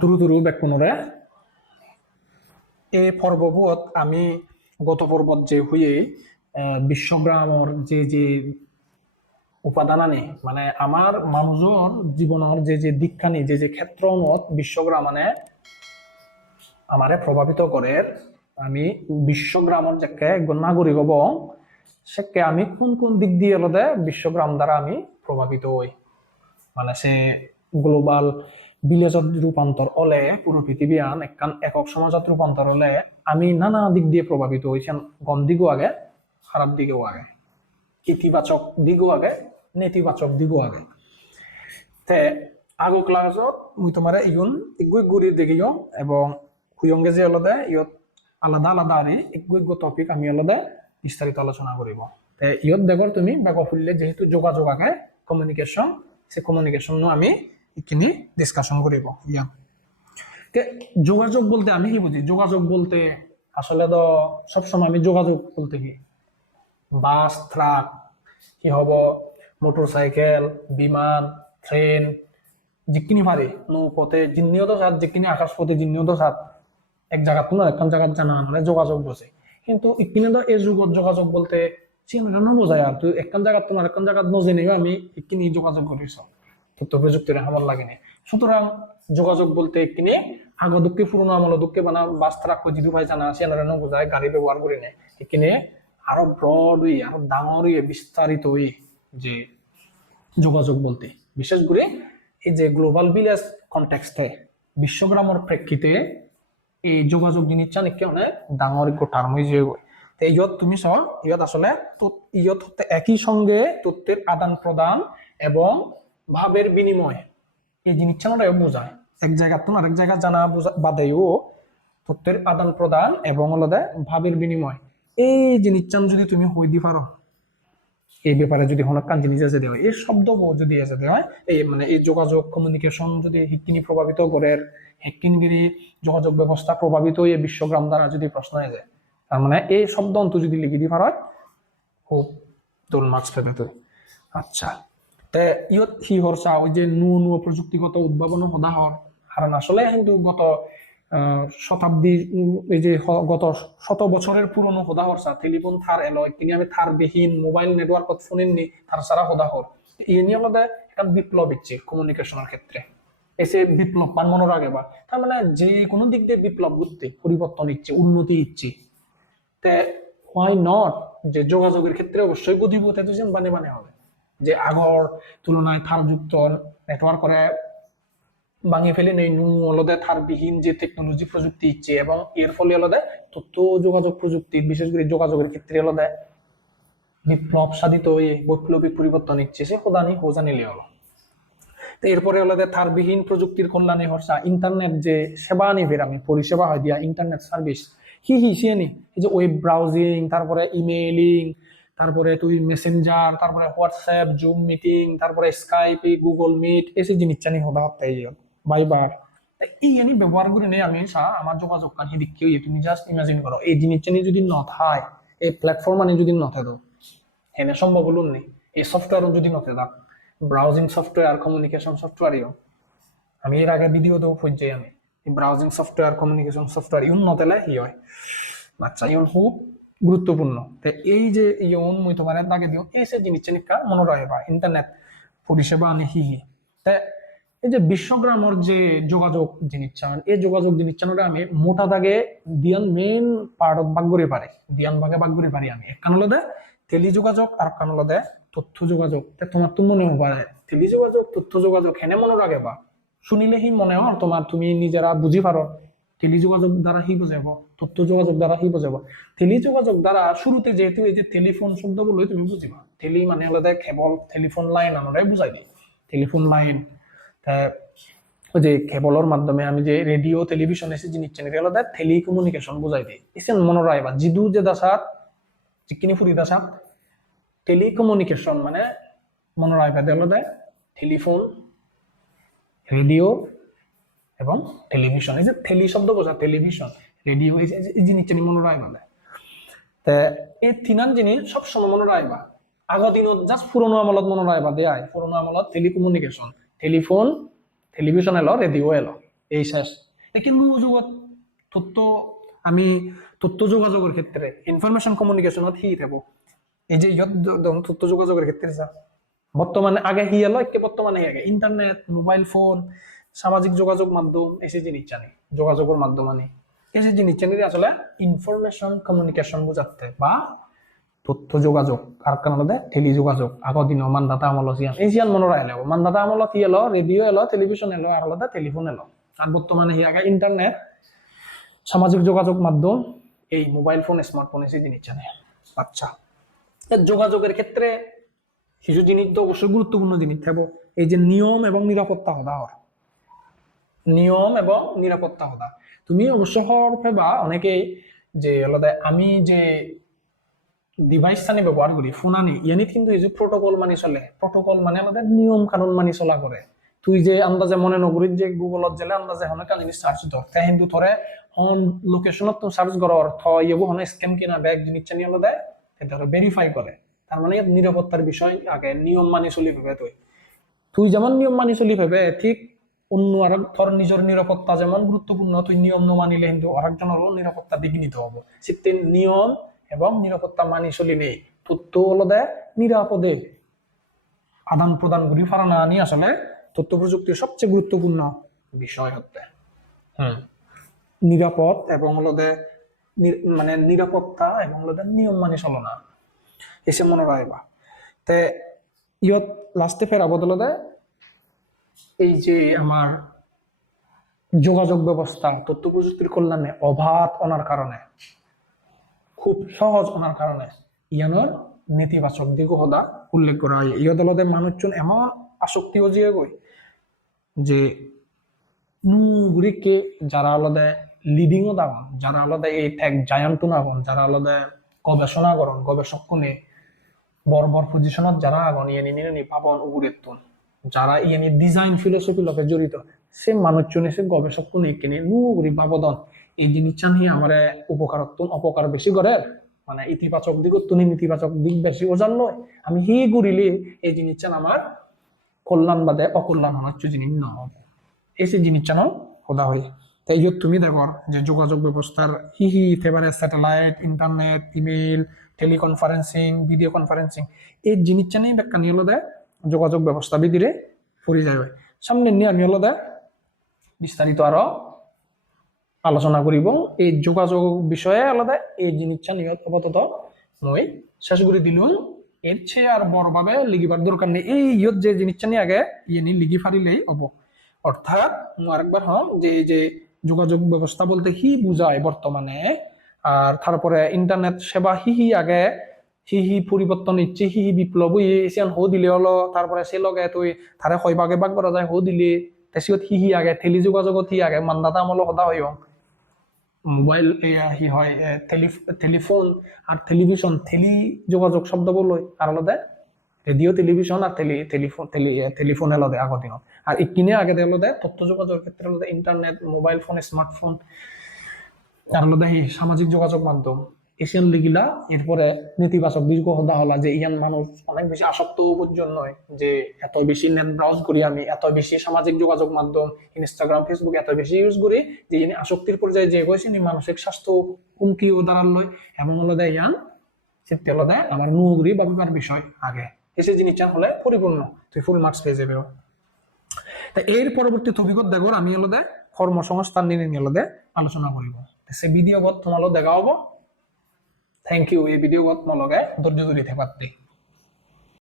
তুরু তুরু বেকুনরে এই পর্ববোধ আমি গত পর্বত যে হুয়ে বিশ্বগ্রামর যে যে উপাদান আনে মানে আমার মানুষের জীবনের যে যে দীক্ষানি যে যে ক্ষেত্র মত বিশ্বগ্রাম মানে আমারে প্রভাবিত করে আমি বিশ্বগ্রামর যে একজন নাগরিক হব সেকে আমি কোন কোন দিক দিয়ে হলে বিশ্বগ্রাম দ্বারা আমি প্রভাবিত হই মানে সে গ্লোবাল ভিলেজত রূপান্তর হলে পুরো পৃথিবী আন একখান একক সমাজত রূপান্তর হলে, আমি নানা দিক দিয়ে প্রভাবিত হয়েছেন গম দিকও আগে খারাপ দিকেও আগে। ইতিবাচক দিকও আগে, নেতিবাচক দিকও আগে। তে আগো ক্লাসত মুই তোমার ইগুন ইগু গুড়ি দেখিও এবং হুয়ঙ্গে যে আলাদা ইয়ত আলাদা আলাদা আরে ইগু ইগু টপিক আমি আলাদা বিস্তারিত আলোচনা করিব তে, ইয়ত দেখৰ তুমি বেগ ফুললে যেহেতু যোগাযোগ আগে কমিউনিকেশন সে কমিউনিকেশন আমি ইখিনি ডিসকাশন করিব ইয়া তে যোগাযোগ বলতে আমি কি বুঝি? যোগাযোগ বলতে আসলে তো সবসময় আমি যোগাযোগ বলতে কি? বাস, ট্রাক, কি হব? মোটরসাইকেল, বিমান, ট্রেন যিখিনি পারি। নৌপথে জিন্নিয়ত সাত যিখিনি আকাশপথে জিন্নিয়ত সাত। এক জায়গা তো না একখান জায়গা জানা মানে যোগাযোগ বসে। কিন্তু ইপিনে তো এই যুগত যোগাযোগ বলতে চিন্তা নবোঝায় আর। তুই একখান জায়গা তোমার একখান জায়গা নজেনেও আমি ইখিনি যোগাযোগ করিস। তথ্য প্রযুক্তির আমার লাগেনি। সুতরাং যোগাযোগ বলতে কিনে আগ দুঃখে পুরোনো আমল দুঃখে বানা বাস ট্রাক যিদু ভাই জানা আছে, এনারা বোঝায় গাড়ি ব্যবহার করি নেয় এখানে আরও ব্রড হই আরও ডাঙর হই বিস্তারিত হই যে যোগাযোগ বলতে। বিশেষ করে এই যে গ্লোবাল ভিলেজ কনটেক্সটে বিশ্বগ্রামের প্রেক্ষিতে এই যোগাযোগ জিনিসটা নাকি অনেক ডাঙর একটু টার্ম হয়ে। যায় তো ইয়ত তুমি চল ইয়ত আসলে ইয়ত হতে একই সঙ্গে তথ্যের আদান প্রদান এবং ভাবের বিনিময়। এই জিনিসটা আমরা বোঝায়। এক জায়গা তো আরেক জায়গা জানা বোঝা বাদেও তথ্যের আদান প্রদান এবং আলাদা ভাবের বিনিময়। এই জিনিসটা যদি তুমি হই দি পারো, এই ব্যাপারে যদি হনকান জিনিস আছে দেওয়া এই শব্দ যদি আছে দেওয়া এই মানে এই যোগাযোগ কমিউনিকেশন যদি হিকিনি প্রভাবিত করে হিকিনগিরি যোগাযোগ ব্যবস্থা প্রভাবিত হয়ে বিশ্বগ্রাম দ্বারা যদি প্রশ্ন হয়ে যায়, তার মানে এই শব্দ অন্ত যদি লিখি দি পারো খুব দোল মার্কস পেবে তুই আচ্ছা। তে ইয়ত সি হরসা ওই যে নু নু প্রযুক্তিগত উদ্ভাবন সদা হর কারণ আসলে কিন্তু গত শতাব্দী এই যে গত শত বছরের পুরনো সদা হরসা টেলিফোন থার এলো কিনে আমি থার বিহীন, মোবাইল নেটওয়ার্কত ফোনের নি তার সারা সদা হর এই নিয়ে আমাদের একটা বিপ্লব ইচ্ছে কমিউনিকেশনের ক্ষেত্রে। এসে বিপ্লব পান মনের আগে বা। তার মানে যে কোনো দিক দিয়ে বিপ্লব করতে পরিবর্তন ইচ্ছে উন্নতি ইচ্ছে তে হোয়াই নট যে যোগাযোগের ক্ষেত্রে অবশ্যই গতিপথ এত বানে বানে হবে। যে আগর তুলনায় থারযুক্ত নেটওয়ার্ক করে ভাঙি ফেলে নেই, নু অলদে থার বিহীন যে টেকনোলজি প্রযুক্তি ইচ্ছে এবং এর ফলে অলদে তথ্য যোগাযোগ প্রযুক্তি বিশেষ করে যোগাযোগের ক্ষেত্রে অলদে বিপ্লব সাধিত হয়ে বৈপ্লবিক পরিবর্তন ইচ্ছে সে হোদানি হোজা নিলে হলো তো এরপরে অলদে থার বিহীন প্রযুক্তির কল্যাণে হরসা ইন্টারনেট যে সেবা নিবের আমি পরিষেবা হয় দিয়া ইন্টারনেট সার্ভিস হি হি সে এই যে ওয়েব ব্রাউজিং তারপরে ইমেইলিং তারপরে তুই মেসেঞ্জার তারপরে হোয়াটসঅ্যাপ জুম মিটিং তারপরে স্কাইপ গুগল মিট এসে জিনিস চানি হদা হতে বাইবার এই জানি ব্যবহার করে নেই, আমি সা আমার যোগাযোগ কাহি দেখি তুমি জাস্ট ইমাজিন করো, এই জিনিস চানি যদি ন থায় এই প্ল্যাটফর্ম মানে যদি ন থাকো হেনে সম্ভব হলুন নেই এই সফটওয়্যারও যদি নতে থাক ব্রাউজিং সফটওয়্যার কমিউনিকেশন সফটওয়্যারও আমি এর আগে ভিডিও দেবো খুঁজছি আমি ব্রাউজিং সফটওয়্যার কমিউনিকেশন সফটওয়্যার ইউন নতেলে ই হয়? আচ্ছা ইউন খুব গুরুত্বপূর্ণ। তো এই যে ইউন মুই তোমার দাগে দিও, এই সে জিনিস নিকা মনে বা ইন্টারনেট পরিষেবা আমি হি হি তে এই যে বিশ্বগ্রামর যে যোগাযোগ জিনিস চান, এই যোগাযোগ জিনিস চানটা আমি মোটা দাগে দিয়ান মেইন পার্টত ভাগ করে পারে দিয়ান ভাগে করে পারি আমি। এক কানলদে টেলি যোগাযোগ আর কানলদে তথ্য যোগাযোগ তে তোমার তো মনে পারে টেলি যোগাযোগ তথ্য যোগাযোগ হেনে মনে রাখে বা? শুনিলে মনে হয়, তোমার তুমি নিজেরা বুঝি পারো। টেলি যোগাযোগ দ্বারা সি বুঝাব তথ্য যোগাযোগ দ্বারা সি বুঝাব টেলি যোগাযোগ দ্বারা শুরুতে যেহেতু এই যে টেলিফোন শব্দগুলো তুমি বুঝিবা টেলি মানে হলে কেবল টেলিফোন লাইন আমরা বুঝাই টেলিফোন লাইন ওই যে কেবলের মাধ্যমে আমি যে রেডিও টেলিভিশন এসে জিনিস চ্যানেল হলো টেলি কমিউনিকেশন বুঝাই দিই এসে মনে রাখবা জিদু যে দাসাত চিকিনি ফুরি দাসাত টেলি কমিউনিকেশন মানে মনে রাখবা দেওয়া দেয় টেলিফোন রেডিও এবং টেলিভিশন এই যে টেলি শব্দ বোঝা টেলিভিশন রেডিও এই জিনিসটা নিয়ে মনে রাখবা দেয়। তে এই তিনান জিনিস সবসময় মনে রাখবা আগৰ দিনত জাষ্ট পুৰণো আমলত মনে ৰাখবা দেয়াই। পুৰণো আমলত টেলিকমিউনিকেশ্যন টেলিফোন টেলিভিশ্যন এলো ৰেডিঅ' এলো। এই শেষ। কিন্তু যুগত তথ্য আমি তথ্য যোগাযোগের ক্ষেত্রে ইনফরমেশন কমিউনিকেশনত হি থাকব এই যে য- তথ্য যোগাযোগের ক্ষেত্রে যা। বর্তমানে আগে হি এলো, একে বর্তমানে আগে। ইন্টারনেট মোবাইল ফোন সামাজিক যোগাযোগ মাধ্যম এসে জিনিস জানি যোগাযোগের মাধ্যম আনি। জিনিস জানি আসলে ইনফরমেশন কমিউনিকেশন বোঝাতে বা তথ্য যোগাযোগ আর কারণে টেলি যোগাযোগ আগৰ দিনৰ মানদাতা আমলত সিয়ান এই সিয়ান মনৰ আহিলে মানদাতা আমলত এলো রেডিও এলো টেলিভিশন এলো আর আলাদা টেলিফোন এলো। আর বর্তমানে আগে ইন্টারনেট সামাজিক যোগাযোগ মাধ্যম, এই মোবাইল ফোন স্মার্টফোন এসে জিনিস জানে আচ্ছা। যোগাযোগের ক্ষেত্রে কিছু জিনিস তো অবশ্যই গুরুত্বপূর্ণ জিনিস থাকব এই যে নিয়ম এবং নিরাপত্তা হর নিয়ম এবং নিরাপত্তা হদা তুমি অবশ্য হর ফেবা অনেকেই যে আলাদা আমি যে ডিভাইস আনি ব্যবহার করি ফোন আনি ইয়ানি কিন্তু এই যে প্রোটোকল মানি চলে। প্রোটোকল মানে আমাদের নিয়ম কানুন মানি চলা করে। তুই যে আন্দাজে মনে নগরীত যে গুগলত জেলে আন্দাজে হনে কালি সার্চ ধর তে কিন্তু ধরে হন লোকেশনত তো সার্চ করার অর্থ ইয়েবো হনে স্ক্যাম কিনা ব্যাগ জিনিস চানি আলাদা এটা ভেরিফাই করে তার মানে নিরাপত্তার বিষয়, আগে নিয়ম মানি চলি ভেবে তুই। তুই যেমন নিয়ম মানি চলি ভেবে, ঠিক অন্য আর ধর নিজের নিরাপত্তা যেমন গুরুত্বপূর্ণ তুই নিয়ম ন মানিলে কিন্তু আরেকজনেরও নিরাপত্তা বিঘ্নিত হব। সিটেন নিয়ম এবং নিরাপত্তা মানি চলি নেই। তথ্য আলাদা নিরাপদে আদান প্রদান করি ফারানা আনি আসলে তথ্য প্রযুক্তির সবচেয়ে গুরুত্বপূর্ণ বিষয় হতে হুম। নিরাপদ এবং হলদে নি- মানে নিরাপত্তা এবং হলদে নিয়ম মানি চলনা এসে মনে রাখবা। তে ইয়ত লাস্টে ফেরা বদলতে এই যে আমার যোগাযোগ ব্যবস্থা তথ্য প্রযুক্তির কল্যাণে অবাধ অনার কারণে, খুব সহজ ওনার কারণে ইয়ানোর নেতিবাচক দিকও সদা উল্লেখ করা হয়। ইয়ত আলাদা মানুষজন এমন আসক্তি অজিয়ে গই যে নুগুরিকে যারা আলাদা লিডিংও দাগন যারা আলাদা এই ঠেক জায়ান্টু নাগন যারা আলাদা গবেষণা করন, গবেষক কোনে বড় বড় পজিশনত যারা আগন ইয়ানি নিনি পাবন, উগুরের তুন। যারা ইয়ানি ডিজাইন ফিলোসফি লগে জড়িত সে মানুষজন এসে গবেষক কোনে কিনে নুগুরি বাবদন এই জিনিসটা নিয়ে আমার উপকারত্ব অপকার বেশি করে মানে ইতিবাচক দিক তুমি নেতিবাচক দিক বেশি, ওজান নয়। আমি হি ঘুরিলে এই জিনিসটা আমার কল্যাণ বাদে অকল্যাণ হওয়ার জিনিস নহব এই যে জিনিসটা নাও, খোদা হয় তাই ইয়ত তুমি দেখো যে যোগাযোগ ব্যবস্থার হি হি একেবারে satellite internet email teleconferencing video conferencing এই জিনিসটা নিয়ে ব্যাখ্যা নিয়ে দেয় যোগাযোগ ব্যবস্থা বিধিরে ফুরি যায়। সামনে নিয়ে আমি হলো দেয় বিস্তারিত আরও আলোচনা করিব এই যোগাযোগ বিষয়ে আলাদা এই জিনিসটা নিয়ে আপাতত মই শেষ করে দিলুম এর চেয়ে আর বড়ভাবে লিখিবার দরকার নেই। এই ইয়ত যে জিনিসটা নিয়ে আগে ইয়ে নিয়ে লিখি ফারিলেই হব। অর্থাৎ আরেকবার হম যে যে যোগাযোগ ব্যবস্থা বলতে কি বুঝায় বর্তমানে আর তারপরে ইন্টারনেট সেবা হি হি আগে হি হি পরিবর্তন ইচ্ছে হি হি বিপ্লব এসিয়ান হো দিলে হলো তারপরে সে লগে তুই তারে হয় ভাগে ভাগ করা যায় হো দিলে। তেসিয়ত হি হি আগে টেলি যোগাযোগত হি আগে মান্দাতা আমলো সদা হয় মোবাইল হি হয় এ, টেলিফ- টেলিফোন আর টেলিভিশন টেলি যোগাযোগ শব্দ বলো আর আলাদা রেডিও টেলিভিশন আর টেলি টেলিফোন টেলি টেলিফোন আলাদা আগৰ দিনত। আর ইকিনে আগে আলাদা তথ্য যোগাযোগের ক্ষেত্রে আলাদা ইন্টারনেট মোবাইল ফোন স্মার্টফোন আর আলাদা সামাজিক যোগাযোগ মাধ্যম। এশিয়ান লিগিলা এরপরে নেতিবাচক দিক হদা হলা যে ইয়ান মানুষ অনেক বেশি আসক্ত পর্যন্ত নয়, যে এত বেশি নেট ব্রাউজ করি আমি, এত বেশি সামাজিক যোগাযোগ মাধ্যম ইনস্টাগ্রাম ফেসবুক এত বেশি ইউজ করি যে ইনি আসক্তির পর্যায়ে যে হয়েছে মানসিক স্বাস্থ্য হুমকি ও দাঁড়াল লয় এবং হলো দেয় ইয়ান চিত্তে হলো দেয় আমার নুগুরি ভাবিবার বিষয় আগে। এসে জিনিসটা হলে পরিপূর্ণ, তুই ফুল মার্কস পেয়ে যাবে তা এর পরবর্তী অভিজ্ঞতা দেখো, আমি হলো দে কর্মসংস্থান নিয়ে নিয়ে হলো দে আলোচনা করিব। সে ভিডিও তোমালো দেখা হব। থ্যাংক ইউ এই ভিডিও গত মলগে ধৈর্য ধরে থাকতে